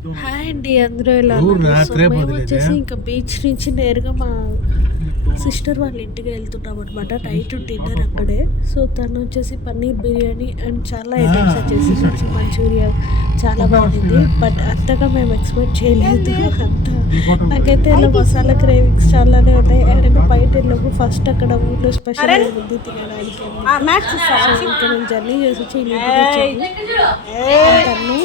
Hi అండి, అందరూ ఎలా ఉన్నారు? మేము వచ్చేసి ఇంకా బీచ్ నుంచి నేరుగా మా సిస్టర్ వాళ్ళ ఇంటికి వెళ్తున్నాం అనమాట. నైట్ డిన్నర్ అక్కడే. సో తను వచ్చేసి పన్నీర్ బిర్యానీ అండ్ చాలా ఐటమ్స్ వచ్చేసి మంచూరియా చాలా బాగుంది. బట్ అంతగా మేము ఎక్స్పెక్ట్ చేయలేదు. అంతా నాకైతే ఇలా మసాలా క్రేవింగ్స్ చాలానే ఉన్నాయి. అండ్ బయట వెళ్ళకు ఫస్ట్ అక్కడ ఊళ్ళో స్పెషల్ ఉంది తినడానికి. ఇంకా మేము జర్నీ చేసి వచ్చి తను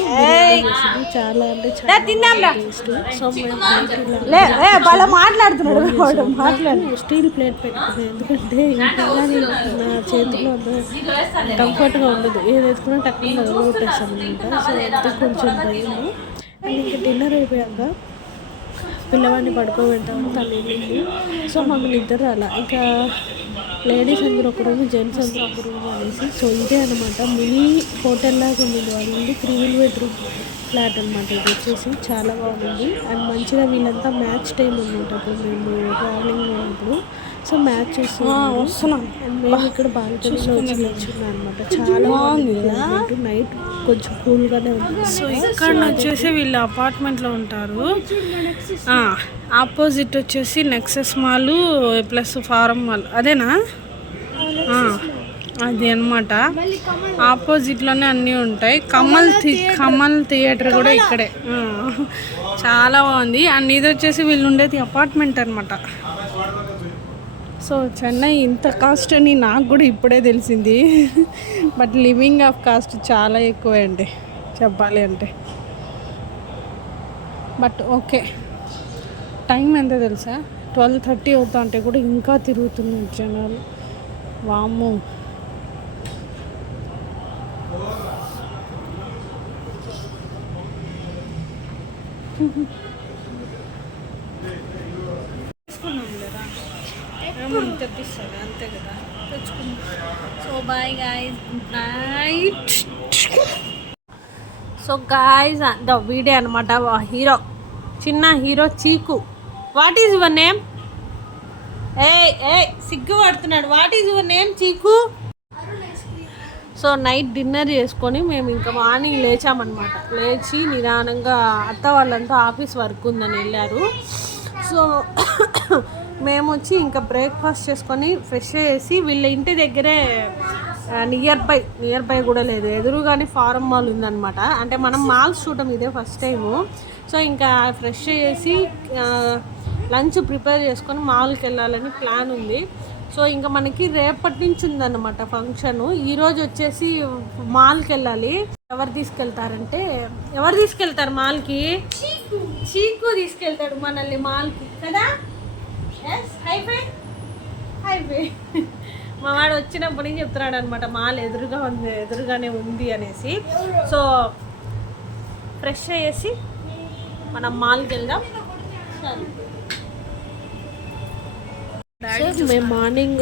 చాలా అంటే చాలా టేస్ట్. సో మేము మాట్లాడుతున్నాడు స్టీల్ ప్లేట్ పెట్టుకున్నాను. ఎందుకంటే నా చేతిలో కంఫర్ట్గా ఉండదు, ఏది వేసుకున్నా టక్కున కొట్టేస్తాను అనమాట. సో అంతే కొంచెం భయము. అండ్ ఇంకా డిన్నర్ అయిపోయాక పిల్లవాడిని పడుకోబెడతామని తను వెళ్ళింది. సో మమ్మల్ని ఇద్దరు అలా ఇంకా లేడీస్ అందరూ ఒక రూమ్, జెంట్స్ అందరూ ఒక రూమ్ అనేసి. సో ఇదే అనమాట మినీ హోటల్ లాగా ఉంది. వాళ్ళది 3 బెడ్రూమ్ ఫ్లాట్ అనమాట. ఇది వచ్చేసి చాలా బాగుంది. అండ్ మంచిగా వీళ్ళంతా మ్యాచ్ టైం అనమాట. అప్పుడు మేము ట్రావెలింగ్ అయినప్పుడు సో మ్యాచ్ వస్తున్నాం. అండ్ మేము ఇక్కడ బాల్కనీలో వచ్చింది అనమాట. చాలా బాగుంది. నైట్ కొంచెం కూల్గానే ఉంది. సో ఇక్కడ వచ్చేసి వీళ్ళు అపార్ట్మెంట్లో ఉంటారు. ఆపోజిట్ వచ్చేసి Nexus mall plus Forum mall అదేనా? అది అనమాట. ఆపోజిట్లోనే అన్నీ ఉంటాయి. కమల్ థియేటర్ కూడా ఇక్కడే. చాలా బాగుంది. అండ్ ఇది వచ్చేసి వీళ్ళు ఉండేది అపార్ట్మెంట్ అనమాట. సో చెన్నై ఇంత కాస్ట్ అని నాకు కూడా ఇప్పుడే తెలిసింది. బట్ లివింగ్ ఆఫ్ కాస్ట్ చాలా ఎక్కువే అండి చెప్పాలి అంటే. బట్ ఓకే, టైం ఎంత తెలుసా? 12:30 అవుతా అంటే కూడా ఇంకా తిరుగుతున్నారు జనాలు. వామ్మో. తెప్పిస్తాడు అంతే కదా, తెచ్చుకున్నాం. So bye guys, good night. So guys the video అనమాట. హీరో, చిన్న hero Cheeku. What is your name? ఏ సిగ్గుపడుతున్నాడు. What is your name Cheeku? So night dinner చేసుకొని మేము ఇంకా మార్నింగ్ లేచామన్నమాట. లేచి నిదానంగా అత్త వాళ్ళంతా ఆఫీస్ వర్క్ ఉందని వెళ్ళారు. సో మేము వచ్చి ఇంకా బ్రేక్ఫాస్ట్ చేసుకొని ఫ్రెష్ చేసి వీళ్ళ ఇంటి దగ్గరే నియర్ బై కూడా లేదు, ఎదురుగానే ఫారం మాల్ ఉందన్నమాట. అంటే మనం మాల్స్ చూడటం ఇదే ఫస్ట్ టైము. సో ఇంకా ఫ్రెష్ చేసి లంచ్ ప్రిపేర్ చేసుకొని మాల్కి వెళ్ళాలని ప్లాన్ ఉంది. సో ఇంకా మనకి రేపటి నుంచి ఉందన్నమాట ఫంక్షను. ఈరోజు వచ్చేసి మాల్కి వెళ్ళాలి. ఎవరు తీసుకెళ్తారు మాల్కి? చీకు తీసుకెళ్తాడు మనల్ని మాల్కి కదా. హైఫై మా వాడు వచ్చినప్పటి నుంచి చెప్తున్నాడు అనమాట, మాల్ ఎదురుగానే ఉంది అనేసి. సో ఫ్రెష్ అయ్యేసి మనం మాల్కి వెళ్దాం. మేము మార్నింగ్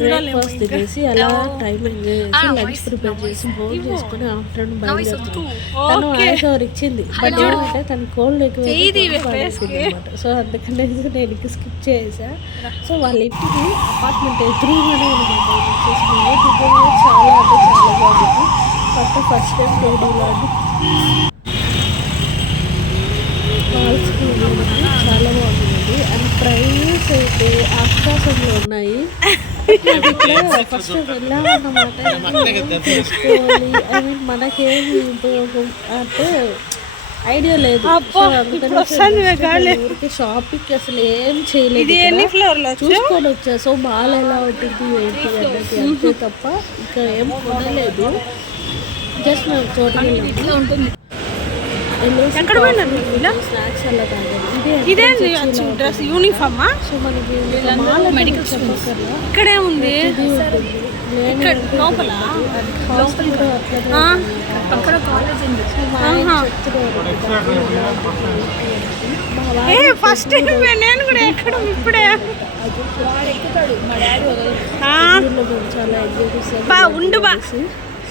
బ్రేక్ఫాస్ట్ తినేసి అలా టైం ఎంజాయ్ చేసి లంచ్ ప్రిపేర్ చేసి భోజనం చేసుకుని ఆఫ్టర్నూన్ బయలుదేరుతున్నాం. తను వాయిస్ ఓవర్ ఇచ్చింది, బట్ ఏంటంటే తను కోల్డ్ ఎక్కువ అనమాట. సో అందుకనే నేను స్కిప్ చేసా. సో వాళ్ళ ఇంటికి అపార్ట్మెంట్ ఎదురుగానే అనమాట. చాలా అంటే చాలా బాగుంది. ఫస్ట్ టైం కోడిలాంటి మాల్స్కి చాలా బాగుంటుంది. అండ్ ప్రైస్ అయితే ఆకాశంలో ఉన్నాయి. ఫస్ట్ వెళ్ళామన్నమాట, తీసుకోవాలి. ఐ మీన్ మనకేమి ఉపయోగం అంటే ఐడియా లేదు. ఊరికి షాపింగ్ అసలు ఏం చేయలేదు, చూసుకొని వచ్చా. సో మాల్ ఎలా ఉంటుంది ఏంటి అన్నది అంతే తప్ప ఇంకా ఏం కొనలేదు. జస్ట్ మేము చోటుకి వెళ్ళాము. ఉంటుంది స్నాక్స్ అలా ఇదే డ్రెస్ యూనిఫామా. సో మనకి మెడికల్ ఇక్కడే ఉంది లోపల. ఫస్ట్ నేను కూడా ఎక్కడం ఇప్పుడే చాలా ఉండు బా.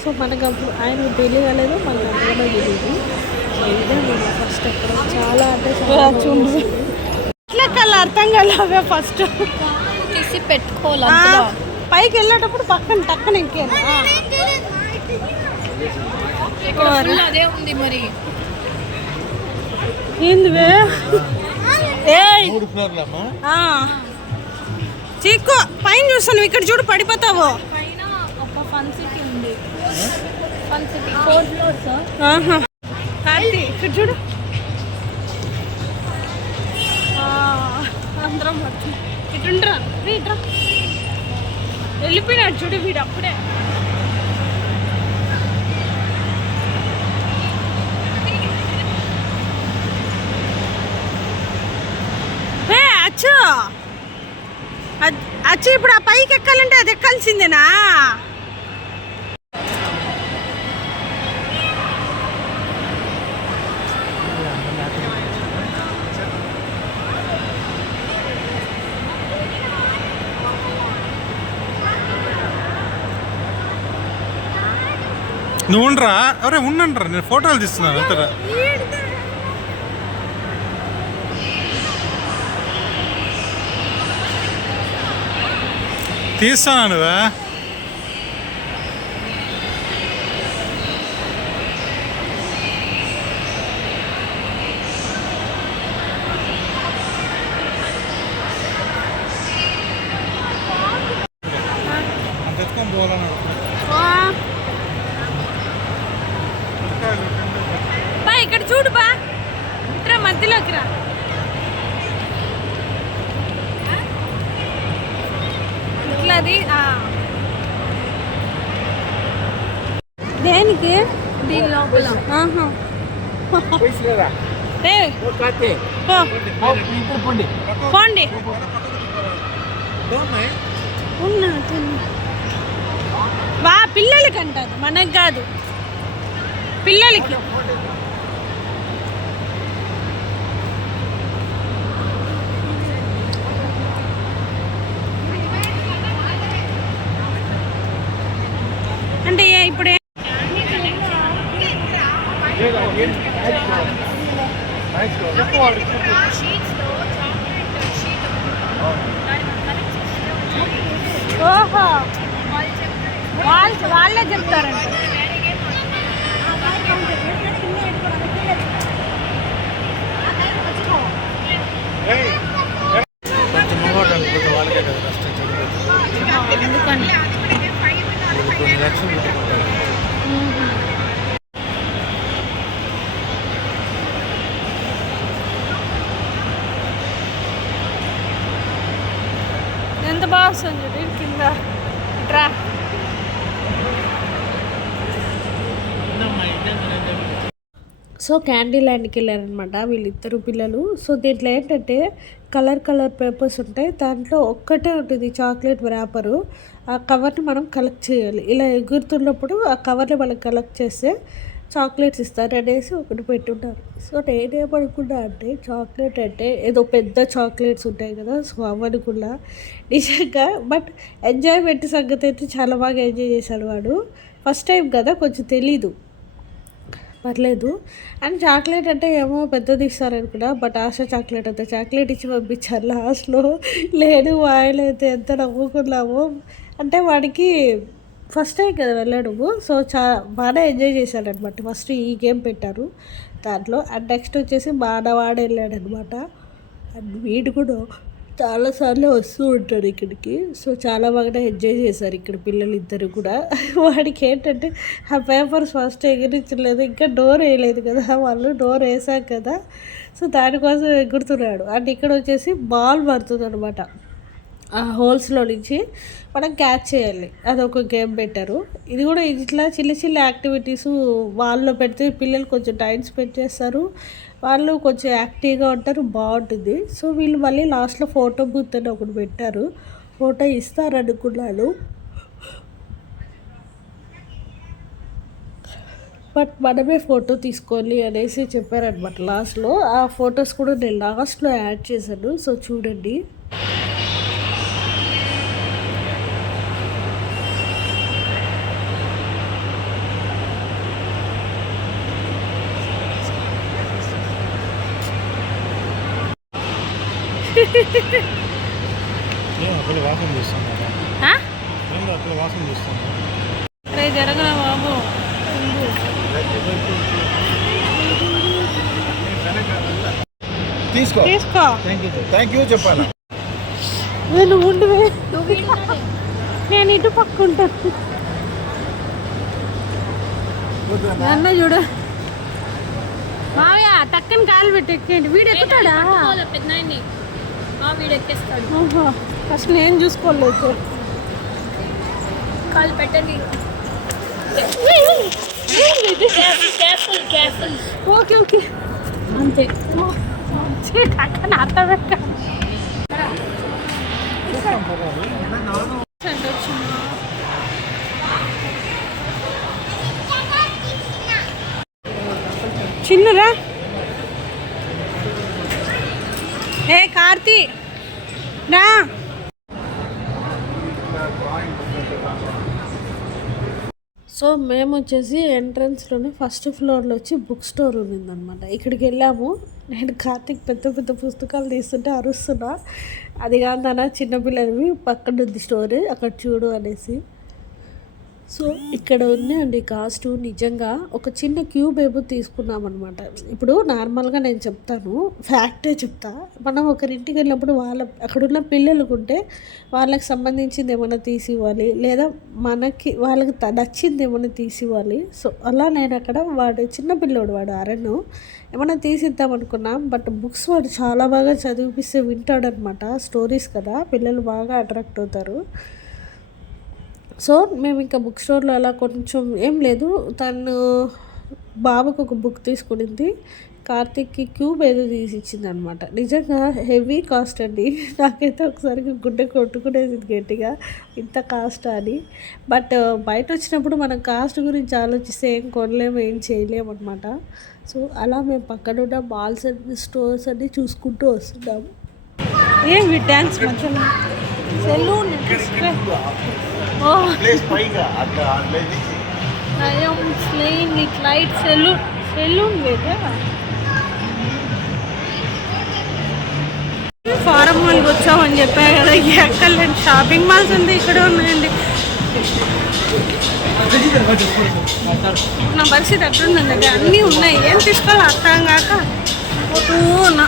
సో మనకు అప్పుడు ఆయన తెలియలేదు, మనకు అందరూ తెలియదు. సో ఇదే నేను ఫస్ట్ అక్కడ చాలా అంటే చాలా చూడాలి అర్థం కాలే. ఫస్ట్ తీసి పెట్టుకోవాలి, పైకి వెళ్ళేటప్పుడు టక్కన ఇంకేనా అదే ఉంది మరి. ఏందివే చీకు పైన చూస్తాను, ఇక్కడ చూడు పడిపోతావు. పైన ఒక ఫన్ సిటీ ఉంది, ఫన్ సిటీ 4 floors. ఇక్కడ చూడు అందరం ఇటుండ్రా ఇట్రా వెళ్ళిపోయినాడు చూడు వీడు అప్పుడే. అచ్చు అచ్చు ఇప్పుడు ఆ పైకి ఎక్కాలంటే అది ఎక్కాల్సిందేనా? నువ్వు ఉండరా? అరే ఉండండిరా, నేను ఫోటోలు తీస్తున్నాను అంతరా. తీస్తాను నువ్వా? అంత ఎత్తుకొని పోవాలని ఇక్కడ చూడు బా, ఇట్రా మధ్యలోకి రా. ఇట్లాది దేనికి? దీని లోపల పోండి బా, పిల్లలకి అంటారు, మనకు కాదు, పిల్లలకి. అంటే ఇప్పుడు ఓహో వాళ్ళే చెప్తారంట. ఎంత బాగా వస్తుంది చూడు కింద ట్రా. సో క్యాండీ ల్యాండ్కి వెళ్ళారనమాట వీళ్ళిద్దరు పిల్లలు. సో దీంట్లో ఏంటంటే కలర్ పేపర్స్ ఉంటాయి, దాంట్లో ఒక్కటే ఉంటుంది చాక్లెట్ ర్యాపరు. ఆ కవర్ని మనం కలెక్ట్ చేయాలి. ఇలా ఎగురుతున్నప్పుడు ఆ కవర్ని మనం కలెక్ట్ చేస్తే చాక్లెట్స్ ఇస్తారు అనేసి ఒకటి పెట్టున్నారు. సో నేనేమనుకున్నా అంటే చాక్లెట్ అంటే ఏదో పెద్ద చాక్లెట్స్ ఉంటాయి కదా, సో అవనుకున్నా నిజంగా. బట్ ఎంజాయ్మెంట్ సంగతి అయితే చాలా బాగా ఎంజాయ్ చేశాడు వాడు. ఫస్ట్ టైం కదా, కొంచెం తెలీదు, పర్లేదు. అండ్ చాక్లెట్ అంటే ఏమో పెద్దది ఇస్తారనుకున్నా, బట్ ఆశ చాక్లెట్ అంతా చాక్లెట్ ఇచ్చి పంపించారు లాస్ట్లో. లేదు వాయిల్ అయితే ఎంత నవ్వుకున్నాము. అంటే వాడికి ఫస్ట్ టైం కదా వెళ్ళడము, సో బాగా ఎంజాయ్ చేశాడనమాట. ఫస్ట్ ఈ గేమ్ పెట్టారు దాంట్లో, అండ్ నెక్స్ట్ వచ్చేసి మానవాడు వెళ్ళాడనమాట. అండ్ వీడు కూడా చాలాసార్లు వస్తూ ఉంటాడు ఇక్కడికి. సో చాలా బాగా ఎంజాయ్ చేశారు ఇక్కడ పిల్లలు ఇద్దరు కూడా. వాడికి ఏంటంటే ఆ పేపర్స్ ఫస్ట్ ఎగిరించలేదు, ఇంకా డోర్ వేయలేదు కదా వాళ్ళు, డోర్ వేసాక కదా, సో దానికోసం ఎగురుతున్నాడు. అండ్ ఇక్కడ వచ్చేసి బాల్ పడుతుంది అనమాట, ఆ హోల్స్లో నుంచి మనం క్యాచ్ చేయాలి, అదొక గేమ్ పెట్టారు. ఇది కూడా ఇట్లా చిన్న యాక్టివిటీస్ వాళ్ళలో పెడితే పిల్లలు కొంచెం టైం స్పెండ్ చేస్తారు, వాళ్ళు కొంచెం యాక్టివ్గా ఉంటారు, బాగుంటుంది. సో వీళ్ళు మళ్ళీ లాస్ట్లో ఫోటో బూత్ అని ఒకటి పెట్టారు, ఫోటో ఇస్తారనుకున్నాను, బట్ మనమే ఫోటో తీసుకోవాలి అనేసి చెప్పారనమాట లాస్ట్లో. ఆ ఫొటోస్ కూడా నేను లాస్ట్లో యాడ్ చేశాను, సో చూడండి. వాసన చూస్తాను రే జరగరా బాబు. తీసుకో తీసుకో. థ్యాంక్ యూ చెప్పాలా నువ్వు ఉండివే, నేను ఇటు పక్క ఉంటాను. అన్న చూడు మావయ్య, టక్కని కాలు పెట్టి ఎక్కేయండి. వీడు ఎక్కుతాడా? పెద్ద వీడు ఎక్కేస్తాడు. ఫస్ట్ నేను చూసుకోలేదు. కాలు పెట్టండి. కేర్ఫుల్. ఓకే ఓకే అంతే. టక్కన అర్థం పెట్ట. చిన్నరా ఏ కార్తీ రా. సో మేము వచ్చేసి ఎంట్రన్స్లోనే ఫస్ట్ ఫ్లోర్లో వచ్చి బుక్ స్టోర్ ఉన్నిందనమాట. ఇక్కడికి వెళ్ళాము. నేను కార్తీక్ పెద్ద పెద్ద పుస్తకాలు తీస్తుంటే అరుస్తున్నా, అది కాదన్నా చిన్నపిల్లలవి పక్కన ఉంది స్టోర్, అక్కడ చూడు అనేసి. సో ఇక్కడ ఉందండి కాస్ట్. నిజంగా ఒక చిన్న క్యూబ్ ఏమో తీసుకున్నాం అనమాట. ఇప్పుడు నార్మల్గా నేను చెప్తాను, ఫ్యాక్టే చెప్తా. మనం ఒకరింటికి వెళ్ళినప్పుడు అక్కడున్న పిల్లలకు ఉంటే వాళ్ళకి సంబంధించింది ఏమైనా తీసి ఇవ్వాలి, లేదా మనకి వాళ్ళకి నచ్చింది ఏమైనా తీసి ఇవ్వాలి. సో అలా నేను అక్కడ చిన్న పిల్లోడు వాడు అరణ్ ఏమైనా తీసిద్దాం అనుకున్నా. బట్ బుక్స్ వాడు చాలా బాగా చదివిపిస్తే వింటాడనమాట. స్టోరీస్ కదా, పిల్లలు బాగా అట్రాక్ట్ అవుతారు. సో మేము ఇంకా బుక్ స్టోర్లో అలా కొంచెం ఏం లేదు, తను బాబుకు ఒక బుక్ తీసుకునింది, కార్తిక్కి క్యూబ్ ఏదో తీసి ఇచ్చింది అనమాట. నిజంగా హెవీ కాస్ట్ అండి. నాకైతే ఒకసారి గుడ్డ కొట్టుకునేది గట్టిగా, ఇంత కాస్ట్ అని. బట్ బయట వచ్చినప్పుడు మనం కాస్ట్ గురించి ఆలోచిస్తే ఏం కొనలేము, ఏం చేయలేము అనమాట. సో అలా మేము పక్కనున్న మాల్స్ అన్ని స్టోర్స్ అన్నీ చూసుకుంటూ వస్తున్నాము. ఏమి డ్యాన్స్ మధ్యలో సెలూన్ సెలూన్ లేదా ఫారం మాల్కి వచ్చామని చెప్పా కదా, ఎక్కడ లేని షాపింగ్ మాల్స్ ఉంది, ఇక్కడ ఉన్నాయండి. నా పరిస్థితి ఎట్లుందండి, అన్నీ ఉన్నాయి, ఏం తీసుకోవాలి అర్థం కాక పోతున్నా.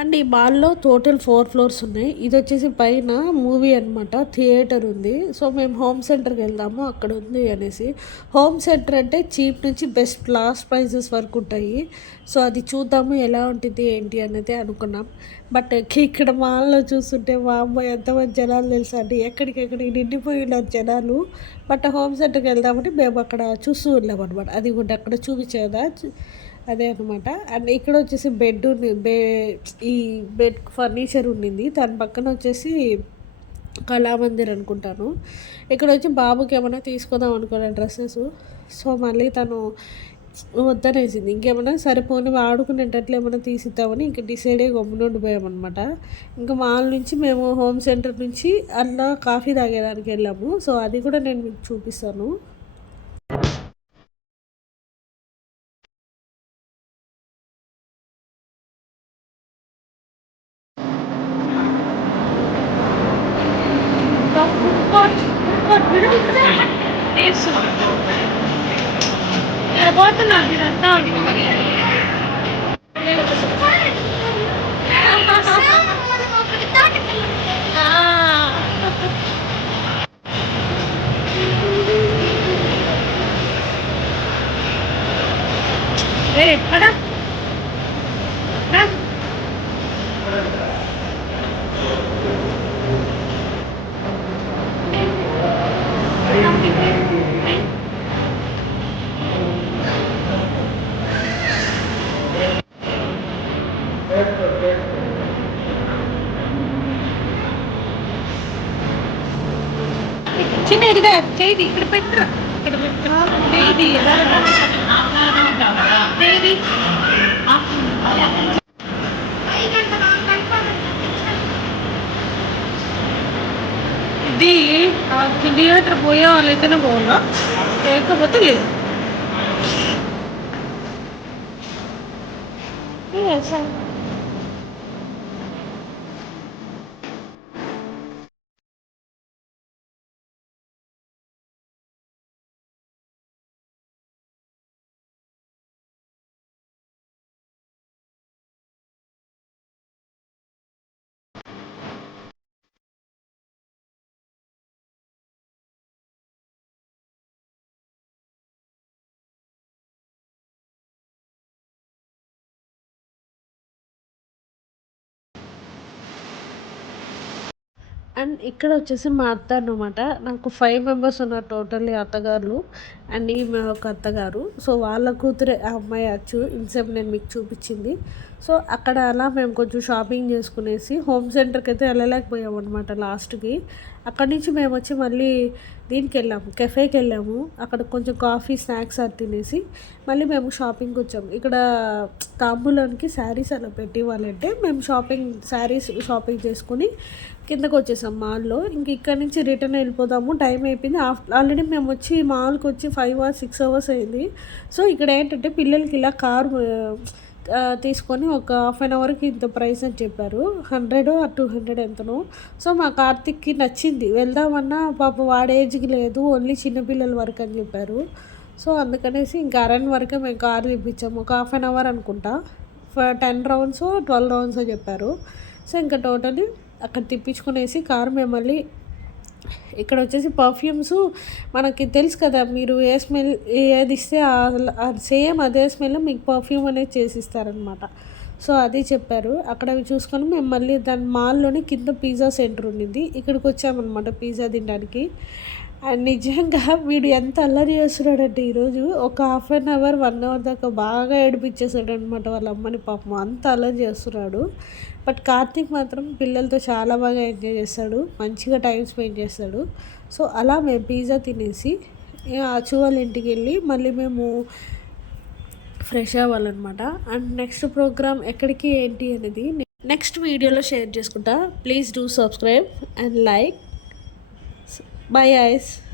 అండ్ ఈ మాల్లో టోటల్ 4 ఫ్లోర్స్ ఉన్నాయి. ఇది వచ్చేసి పైన మూవీ అనమాట, థియేటర్ ఉంది. సో మేము హోమ్ సెంటర్కి వెళ్దాము అక్కడ ఉంది అనేసి. హోమ్ సెంటర్ అంటే చీప్ నుంచి బెస్ట్ లాస్ట్ ప్రైజెస్ వరకు ఉంటాయి. సో అది చూద్దాము ఎలా ఉంటుంది ఏంటి అనేది అనుకున్నాం. బట్ ఇక్కడ మాల్లో చూస్తుంటే మా అమ్మాయి ఎంతమంది జనాలు తెలుసా అండి, ఎక్కడికెక్కడికి నిండిపోయి ఉన్నారు జనాలు. బట్ హోమ్ సెంటర్కి వెళ్దామంటే మేము అక్కడ చూస్తూ వెళ్ళాం అనమాట. అది కూడా అక్కడ చూపించేదా, అదే అనమాట. అండ్ ఇక్కడ వచ్చేసి బెడ్ ఉంది, ఈ బెడ్ ఫర్నిచర్ ఉండింది. దాని పక్కన వచ్చేసి కళామందిర్ అనుకుంటాను. ఇక్కడ వచ్చి బాబుకి ఏమైనా తీసుకుందాం అనుకున్న డ్రెస్సెస్. సో మళ్ళీ తను వద్దనేసింది. ఇంకేమైనా సరిపోని ఆడుకునేటట్లు ఏమైనా తీసిద్దామని ఇంకా డిసైడే గమ్మునుండిపోయామన్నమాట. ఇంకా మాల్ నుంచి మేము హోమ్ సెంటర్ నుంచి అలా కాఫీ తాగేదానికి వెళ్ళాము. సో అది కూడా నేను మీకు చూపిస్తాను. ఎక్కడ చిన్న ఇదిగా చేయి ఇక్కడ పెట్టు, ఇక్కడ పెట్టు చేయి ఇది థియేటర్ పోయే వాళ్ళైతేనే బాగుందా, లేకపోతే లేదు. అండ్ ఇక్కడ వచ్చేసి మా అత్త అన్నమాట. నాకు 5 మెంబర్స్ ఉన్నారు టోటల్లీ అత్తగారులు. అండ్ ఈమె ఒక అత్తగారు. సో వాళ్ళ కూతురే ఆ అమ్మాయి అచ్చు ఇంతసేపు నేను మీకు చూపించింది. సో అక్కడ అలా మేము కొంచెం షాపింగ్ చేసుకునేసి హోమ్ సెంటర్కి అయితే వెళ్ళలేకపోయాము అనమాట లాస్ట్కి. అక్కడి నుంచి మేము వచ్చి మళ్ళీ దీనికి వెళ్ళాము, కెఫేకి వెళ్ళాము. అక్కడ కొంచెం కాఫీ స్నాక్స్ అది తినేసి మళ్ళీ మేము షాపింగ్కి వచ్చాము. ఇక్కడ తాంబూలానికి శారీస్ అలా పెట్టి వాళ్ళంటే మేము శారీస్ షాపింగ్ చేసుకుని కిందకు వచ్చేసాం మాల్లో. ఇంక ఇక్కడ నుంచి రిటర్న్ వెళ్ళిపోదాము, టైం అయిపోయింది. ఆల్రెడీ మేము వచ్చి మాల్కి వచ్చి 5 or 6 hours అయింది. సో ఇక్కడ ఏంటంటే పిల్లలకి ఇలా కారు తీసుకొని ఒక హాఫ్ అన్ అవర్కి ఇంత ప్రైస్ అని చెప్పారు, 100 or 200 ఎంతనో. సో మా కార్తిక్కి నచ్చింది, వెళ్దామన్నా పాప వాడి ఏజ్కి లేదు, ఓన్లీ చిన్నపిల్లల వరకు అని చెప్పారు. సో అందుకనేసి ఇంకా అరణ్ వరకే మేము కారు తెప్పించాము. ఒక హాఫ్ అన్ అవర్ అనుకుంటా, 10 rounds 12 rounds చెప్పారు. సో ఇంకా టోటలీ అక్కడ తిప్పించుకునేసి కారు మేము మళ్ళీ ఇక్కడ వచ్చేసి పర్ఫ్యూమ్స్ మనకి తెలుసు కదా, మీరు ఏ స్మెల్ ఏది ఇస్తే సేమ్ అదే స్మెల్ మీకు పర్ఫ్యూమ్ అనేది చేసిస్తారనమాట. సో అది చెప్పారు. అక్కడ అవి చూసుకొని మేము మళ్ళీ దాని మాల్లోనే కింద పిజ్జా సెంటర్ ఉండింది, ఇక్కడికి వచ్చామన్నమాట పిజ్జా తినడానికి. అండ్ నిజంగా వీడు ఎంత అల్లరి చేస్తున్నాడంటే ఈరోజు ఒక హాఫ్ అన్ అవర్ 1 hour దాకా బాగా ఏడిపించేసాడు అనమాట వాళ్ళ అమ్మని. పాపం అంత అల్లరి చేస్తున్నాడు. బట్ కార్తీక్ మాత్రం పిల్లలతో చాలా బాగా ఎంజాయ్ చేస్తాడు, మంచిగా టైం స్పెండ్ చేస్తాడు. సో అలా మేము పిజ్జా తినేసి అచ్చు వాళ్ళ ఇంటికి వెళ్ళి మళ్ళీ మేము ఫ్రెష్ అవ్వాలన్నమాట. అండ్ నెక్స్ట్ ప్రోగ్రామ్ ఎక్కడికి ఏంటి అనేది నెక్స్ట్ వీడియోలో షేర్ చేసుకుంటా. Please do subscribe and like. Bye guys.